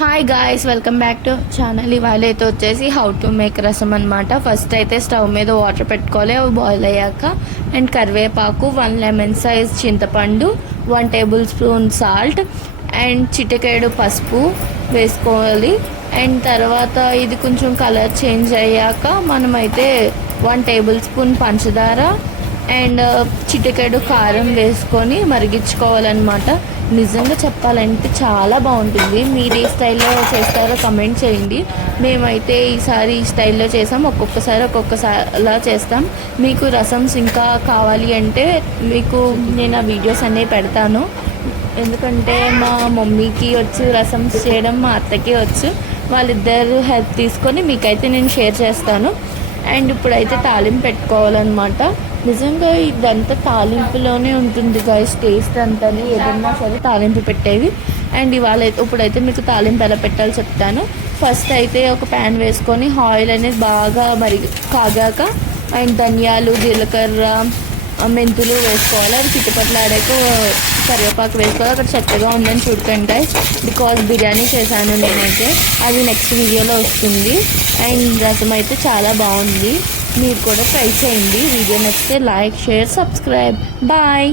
Hi guys, welcome back to channel. ఇవాళ అయితే వచ్చేసి హౌ టు మేక్ రసం అనమాట. ఫస్ట్ అయితే స్టవ్ మీద వాటర్ పెట్టుకోవాలి, అవి బాయిల్ అయ్యాక అండ్ కరివేపాకు, 1 లెమన్ సైజ్ చింతపండు, 1 టేబుల్ స్పూన్ సాల్ట్ అండ్ చిటికెడు పసుపు వేసుకోవాలి. అండ్ తర్వాత ఇది కొంచెం కలర్ చేంజ్ అయ్యాక మనమైతే 1 టేబుల్ స్పూన్ పంచదార అండ్ చిటికెడు కారం వేసుకొని మరిగించుకోవాలన్నమాట. నిజంగా చెప్పాలంటే చాలా బాగుంటుంది. మీరు ఏ స్టైల్లో చేస్తారో కమెంట్ చేయండి. మేమైతే ఈసారి ఈ స్టైల్లో చేసాం, ఒక్కొక్కసారి చేస్తాం. మీకు రసమ్స్ ఇంకా కావాలి అంటే మీకు నేను ఆ వీడియోస్ అన్నీ పెడతాను. ఎందుకంటే మా మమ్మీకి వచ్చు రసమ్స్ చేయడం, మా అత్తకి వచ్చు. వాళ్ళిద్దరు హెల్ప్ తీసుకొని మీకైతే నేను షేర్ చేస్తాను. అండ్ ఇప్పుడైతే తాలింపు పెట్టుకోవాలన్నమాట. నిజంగా ఇదంతా తాలింపులోనే ఉంటుంది గైస్, టేస్ట్ అంతా ఏదన్నా సరే తాలింపు పెట్టేవి. అండ్ ఇప్పుడైతే మీకు తాలింపు ఎలా పెట్టాలో చెప్తాను. ఫస్ట్ అయితే ఒక ప్యాన్ వేసుకొని ఆయిల్ అనేది బాగా కాగాక అండ్ ధనియాలు, జీలకర్ర, మెంతులు వేసుకోవాలి. అది చిట్టుపట్లాడాక కరివేపాకు వేసుకోవాలి. అక్కడ చెత్తగా ఉందని చూడకండి, బికాజ్ బిర్యానీ చేశాను నేనైతే, అది నెక్స్ట్ వీడియోలో వస్తుంది. అండ్ రసం అయితే చాలా బాగుంది, మీరు కూడా ట్రై చేయండి. వీడియో నచ్చితే లైక్, షేర్, సబ్స్క్రైబ్. బాయ్.